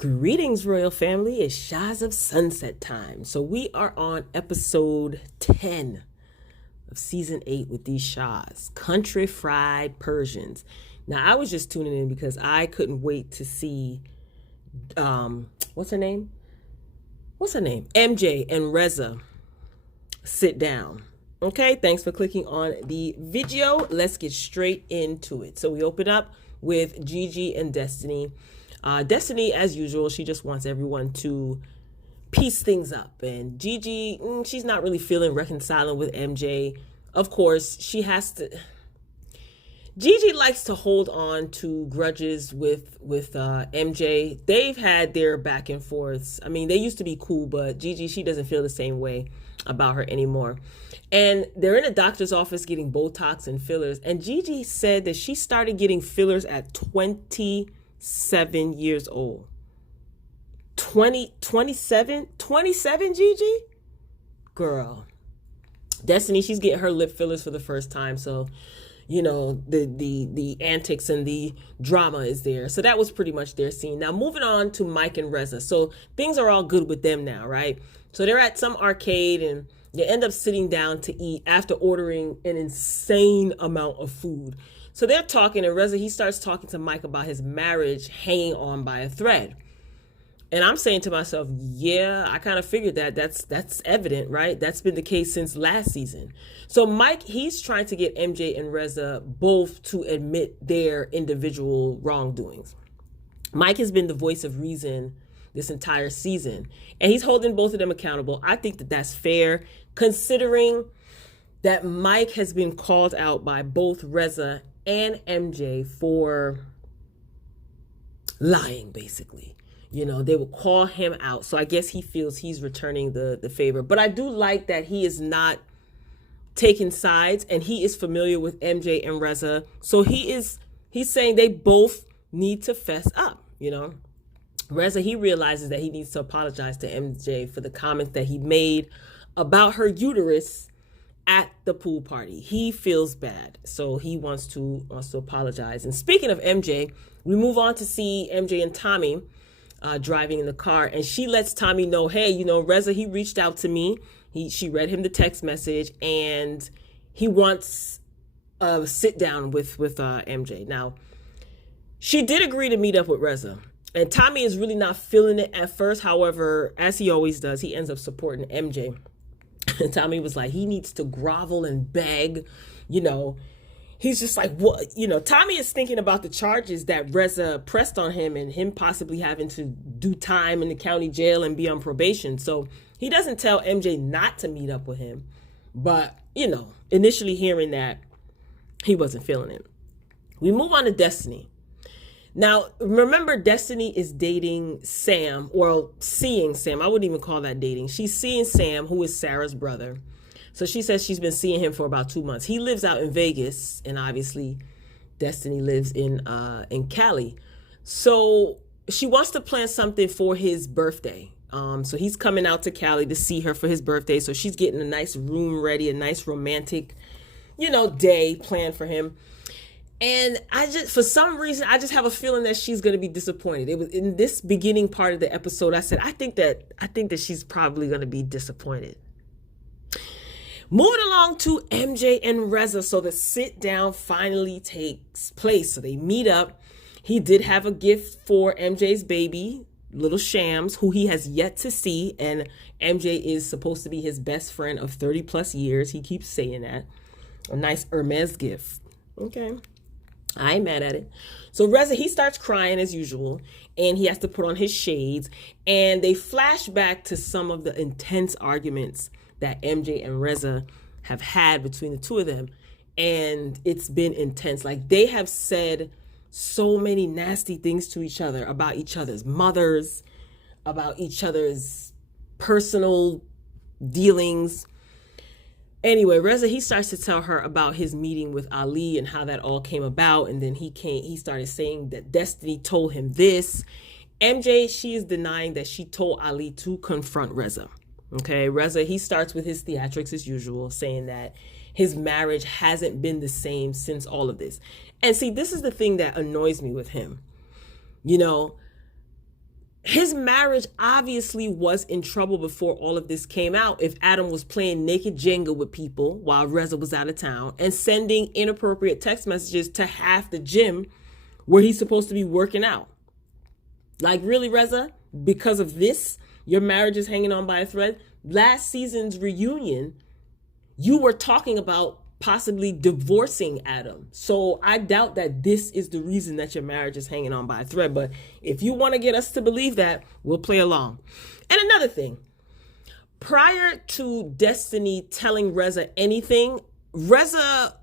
Greetings, royal family. It's Shahs of Sunset Time. So we are on episode 10 of season 8 with these Shahs, Country Fried Persians. Now, I was just tuning in because I couldn't wait to see, what's her name? MJ and Reza sit down. Okay, thanks for clicking on the video. Let's get straight into it. So we open up with Gigi and Destiney. Destiney, as usual, she just wants everyone to piece things up. And Gigi, she's not really feeling reconciling with MJ. Of course, she has to. Gigi likes to hold on to grudges with MJ. They've had their back and forths. I mean, they used to be cool, but Gigi, she doesn't feel the same way about her anymore. And they're in a doctor's office getting Botox and fillers. And Gigi said that she started getting fillers at 27 years old. 27, Gigi? Girl. Destiney, she's getting her lip fillers for the first time. So, you know, the antics and the drama is there. So that was pretty much their scene. Now, moving on to Mike and Reza. So things are all good with them now, right? So they're at some arcade and they end up sitting down to eat after ordering an insane amount of food. So they're talking, and Reza, he starts talking to Mike about his marriage hanging on by a thread. And I'm saying to myself, yeah, I kind of figured that. That's evident, right? That's been the case since last season. So Mike, he's trying to get MJ and Reza both to admit their individual wrongdoings. Mike has been the voice of reason this entire season, and he's holding both of them accountable. I think that that's fair, considering that Mike has been called out by both Reza and MJ for lying, basically. You know, they will call him out. So I guess he feels he's returning the favor. But I do like that he is not taking sides, and he is familiar with MJ and Reza. So he's saying they both need to fess up, you know. Reza, he realizes that he needs to apologize to MJ for the comments that he made about her uterus at the pool party. He feels bad, so he wants to apologize. And speaking of MJ, we move on to see MJ and Tommy driving in the car, and she lets Tommy know, hey, you know, Reza, he reached out to me. She read him the text message, and he wants a sit down with MJ. Now, she did agree to meet up with Reza. And Tommy is really not feeling it at first. However, as he always does, he ends up supporting MJ. And Tommy was like, he needs to grovel and beg, you know. He's just like, what? You know, Tommy is thinking about the charges that Reza pressed on him and him possibly having to do time in the county jail and be on probation. So he doesn't tell MJ not to meet up with him. But, you know, initially hearing that, he wasn't feeling it. We move on to Destiney. Now, remember, Destiney is dating Sam, or seeing Sam. I wouldn't even call that dating. She's seeing Sam, who is Sara's brother. So she says she's been seeing him for about 2 months. He lives out in Vegas, and obviously Destiney lives in Cali. So she wants to plan something for his birthday. So he's coming out to Cali to see her for his birthday. So she's getting a nice room ready, a nice romantic, you know, day planned for him. And for some reason, I just have a feeling that she's going to be disappointed. It was in this beginning part of the episode, I said, I think that she's probably going to be disappointed. Moving along to MJ and Reza. So the sit down finally takes place. So they meet up. He did have a gift for MJ's baby, little Shams, who he has yet to see. And MJ is supposed to be his best friend of 30 plus years. He keeps saying that. A nice Hermes gift. Okay. I ain't mad at it. So Reza, he starts crying as usual, and he has to put on his shades, and they flash back to some of the intense arguments that MJ and Reza have had between the two of them, and it's been intense. Like, they have said so many nasty things to each other about each other's mothers, about each other's personal dealings. Anyway, Reza, he starts to tell her about his meeting with Ali and how that all came about. And then he started saying that Destiney told him this. MJ, she is denying that she told Ali to confront Reza. Okay, Reza, he starts with his theatrics as usual, saying that his marriage hasn't been the same since all of this. And see, this is the thing that annoys me with him. You know, his marriage obviously was in trouble before all of this came out if Adam was playing naked Jenga with people while Reza was out of town and sending inappropriate text messages to half the gym where he's supposed to be working out. Like, really, Reza? Because of this, your marriage is hanging on by a thread? Last season's reunion, you were talking about possibly divorcing Adam. So I doubt that this is the reason that your marriage is hanging on by a thread. But if you want to get us to believe that, we'll play along. And another thing, prior to Destiney telling Reza anything, Reza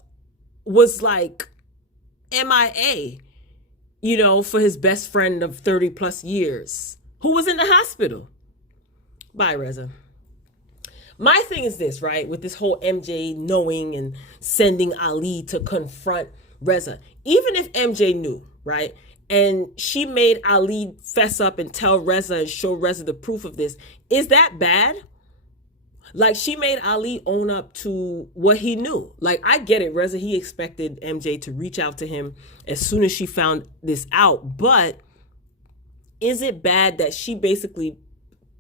was like MIA, you know, for his best friend of 30 plus years, who was in the hospital. Bye, Reza. My thing is this, right? With this whole MJ knowing and sending Ali to confront Reza. Even if MJ knew, right? And she made Ali fess up and tell Reza and show Reza the proof of this. Is that bad? Like, she made Ali own up to what he knew. Like, I get it, Reza, he expected MJ to reach out to him as soon as she found this out. But is it bad that she basically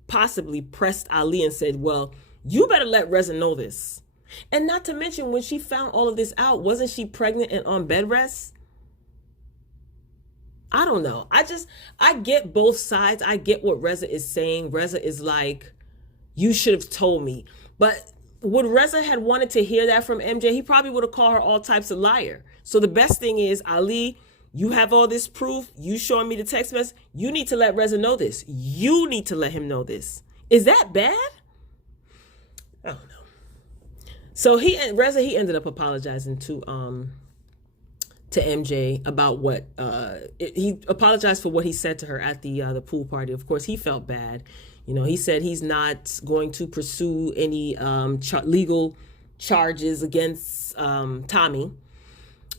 possibly pressed Ali and said, well, you better let Reza know this? And not to mention, when she found all of this out, wasn't she pregnant and on bed rest? I don't know. I get both sides. I get what Reza is saying. Reza is like, you should have told me. But would Reza had wanted to hear that from MJ, he probably would have called her all types of liar. So the best thing is, Ali, you have all this proof. You showing me the text message. You need to let Reza know this. You need to let him know this. Is that bad? I don't know. So Reza ended up apologizing to MJ about what he apologized for what he said to her at the pool party. Of course, he felt bad. You know, he said he's not going to pursue any legal charges against Tommy.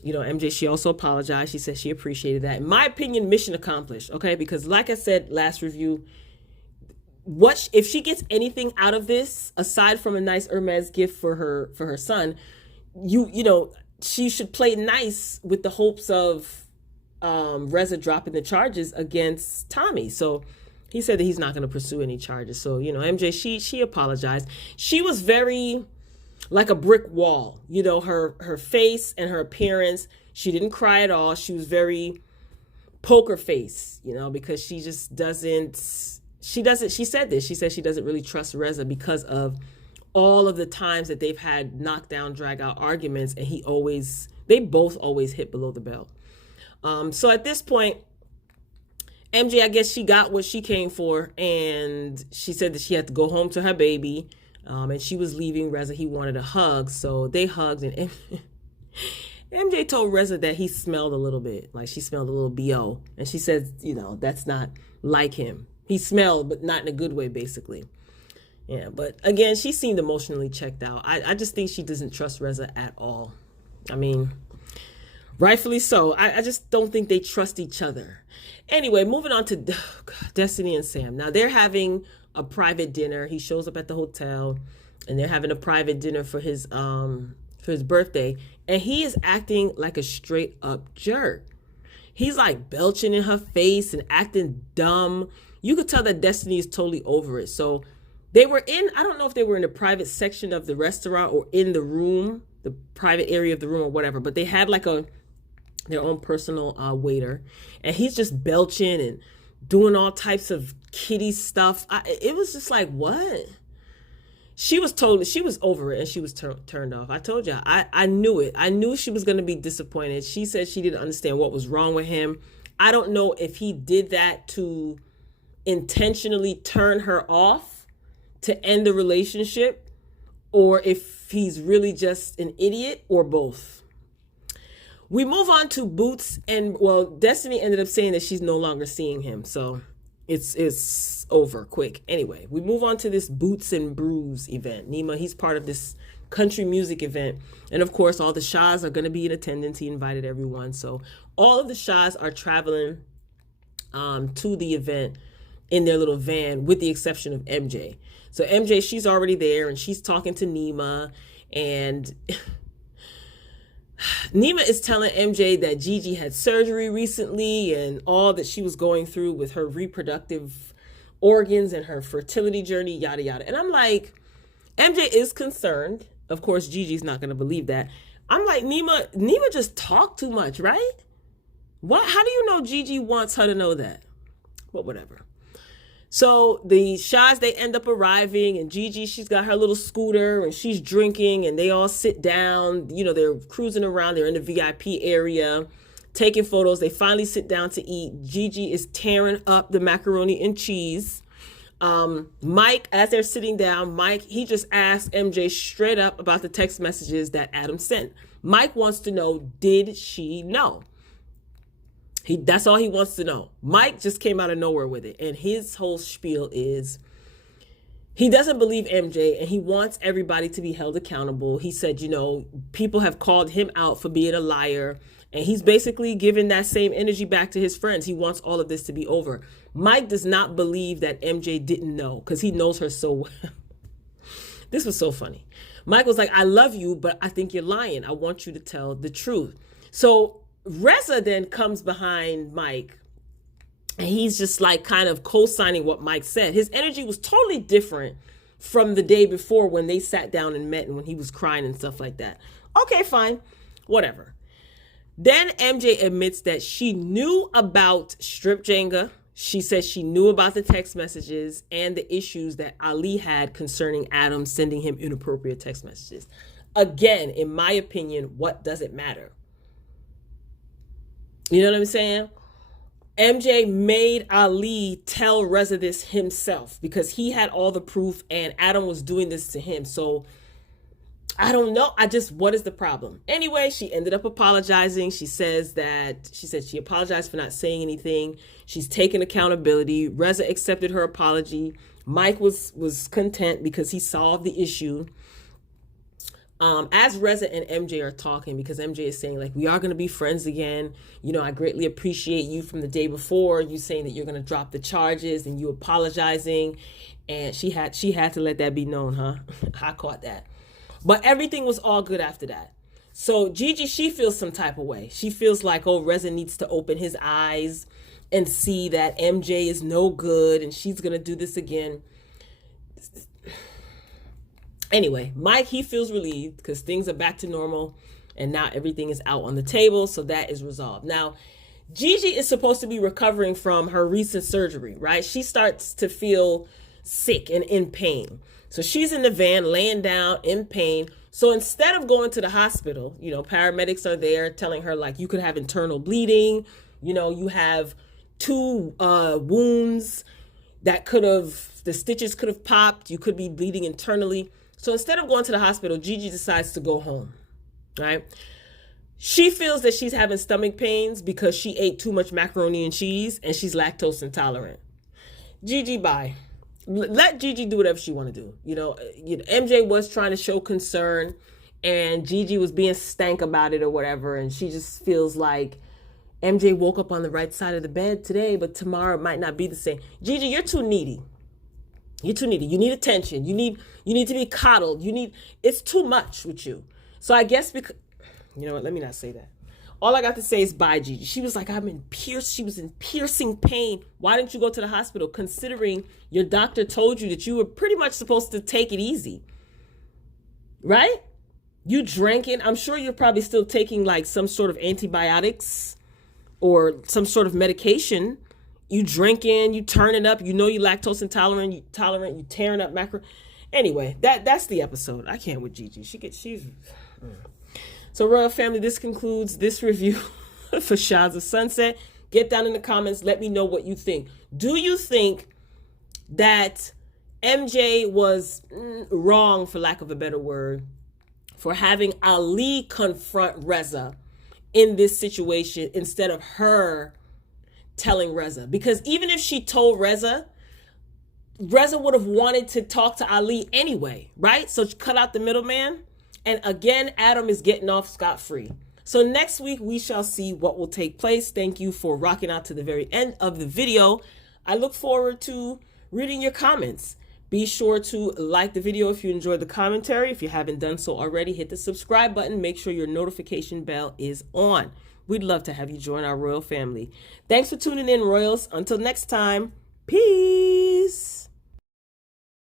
You know, MJ, she also apologized. She said she appreciated that. In my opinion, mission accomplished. Okay, because like I said last review, if she gets anything out of this aside from a nice Hermes gift for her son, you know, she should play nice with the hopes of Reza dropping the charges against Tommy. So he said that he's not going to pursue any charges. So, you know, MJ, she apologized. She was very like a brick wall, you know, her face and her appearance. She didn't cry at all. She was very poker face, you know, because she just doesn't. She said this. She said she doesn't really trust Reza because of all of the times that they've had knockdown, drag out arguments, and they both always hit below the belt. So at this point, MJ, I guess she got what she came for, and she said that she had to go home to her baby, and she was leaving Reza. He wanted a hug, so they hugged, and MJ told Reza that he smelled a little bit, like she smelled a little BO, and she said, you know, that's not like him. He smelled, but not in a good way, basically. Yeah, but again, she seemed emotionally checked out. I just think she doesn't trust Reza at all. I mean, rightfully so. I just don't think they trust each other. Anyway, moving on to Destiney and Sam. Now, they're having a private dinner. He shows up at the hotel, and they're having a private dinner for his birthday. And he is acting like a straight up jerk. He's like belching in her face and acting dumb. You could tell that Destiney is totally over it. So they were I don't know if they were in the private section of the restaurant or in the room, the private area of the room or whatever, but they had like their own personal waiter, and he's just belching and doing all types of kiddie stuff. It was just like, what? She was over it, and she was turned off. I told you, I knew it. I knew she was going to be disappointed. She said she didn't understand what was wrong with him. I don't know if he did that to intentionally turn her off to end the relationship, or if he's really just an idiot, or both. We move on to Boots, and well, Destiney ended up saying that she's no longer seeing him, so it's over quick. Anyway, we move on to this Boots N Brews event. Nema, he's part of this country music event, and of course all the Shahs are going to be in attendance. He invited everyone, so all of the Shahs are traveling to the event in their little van, with the exception of MJ. So MJ, she's already there, and she's talking to Nema, and Nema is telling MJ that Gigi had surgery recently and all that she was going through with her reproductive organs and her fertility journey, yada, yada. And I'm like, MJ is concerned. Of course, Gigi's not going to believe that. I'm like, Nema just talked too much, right? What? How do you know Gigi wants her to know that? But whatever. So the Shahs, they end up arriving, and Gigi, she's got her little scooter and she's drinking, and they all sit down. You know, they're cruising around. They're in the VIP area, taking photos. They finally sit down to eat. Gigi is tearing up the macaroni and cheese. Mike, as they're sitting down, Mike, he just asked MJ straight up about the text messages that Adam sent. Mike wants to know, did she know? That's all he wants to know. Mike just came out of nowhere with it. And his whole spiel is he doesn't believe MJ and he wants everybody to be held accountable. He said, you know, people have called him out for being a liar. And he's basically giving that same energy back to his friends. He wants all of this to be over. Mike does not believe that MJ didn't know because he knows her so well. This was so funny. Mike was like, I love you, but I think you're lying. I want you to tell the truth. So Reza then comes behind Mike and he's just like kind of co-signing what Mike said. His energy was totally different from the day before when they sat down and met and when he was crying and stuff like that. Okay, fine, whatever. Then MJ admits that she knew about strip Jenga. She says she knew about the text messages and the issues that Ali had concerning Adam sending him inappropriate text messages. Again, in my opinion, what does it matter? You know what I'm saying? MJ made Ali tell Reza this himself because he had all the proof and Adam was doing this to him. So I don't know. What is the problem? Anyway, she ended up apologizing. She said she apologized for not saying anything. She's taken accountability. Reza accepted her apology. Mike was content because he solved the issue. As Reza and MJ are talking, because MJ is saying like, we are going to be friends again. You know, I greatly appreciate you from the day before, you saying that you're going to drop the charges and you apologizing. And she had to let that be known, huh? I caught that. But everything was all good after that. So Gigi, she feels some type of way. She feels like, oh, Reza needs to open his eyes and see that MJ is no good and she's going to do this again. Anyway, Mike, he feels relieved because things are back to normal and now everything is out on the table. So that is resolved. Now, Gigi is supposed to be recovering from her recent surgery, right? She starts to feel sick and in pain. So she's in the van laying down in pain. So instead of going to the hospital, you know, paramedics are there telling her like, you could have internal bleeding. You know, you have 2 wounds that the stitches could have popped. You could be bleeding internally. So instead of going to the hospital, Gigi decides to go home, right? She feels that she's having stomach pains because she ate too much macaroni and cheese and she's lactose intolerant. Gigi, bye. Let Gigi do whatever she want to do. You know, MJ was trying to show concern and Gigi was being stank about it or whatever. And she just feels like MJ woke up on the right side of the bed today, but tomorrow it might not be the same. Gigi, you're too needy. You're too needy. You need attention. You need to be coddled. It's too much with you. So I guess because, you know what, let me not say that. All I got to say is bye, Gigi. She was like, she was in piercing pain. Why didn't you go to the hospital? Considering your doctor told you that you were pretty much supposed to take it easy. Right? You drinking. I'm sure you're probably still taking like some sort of antibiotics or some sort of medication. You drinking, you turning up, you know you lactose intolerant, you tearing up macro. Anyway, that's the episode. I can't with Gigi. She's. So Royal Family, this concludes this review for Shahs of Sunset. Get down in the comments. Let me know what you think. Do you think that MJ was wrong, for lack of a better word, for having Ali confront Reza in this situation instead of her telling Reza? Because even if she told Reza would have wanted to talk to Ali anyway, right? So cut out the middleman. And again, Adam is getting off scot-free. So next week, we shall see what will take place. Thank you for rocking out to the very end of the video. I look forward to reading your comments. Be sure to like the video if you enjoyed the commentary. If you haven't done so already, hit the subscribe button. Make sure your notification bell is on. We'd love to have you join our royal family. Thanks for tuning in, Royals. Until next time, peace.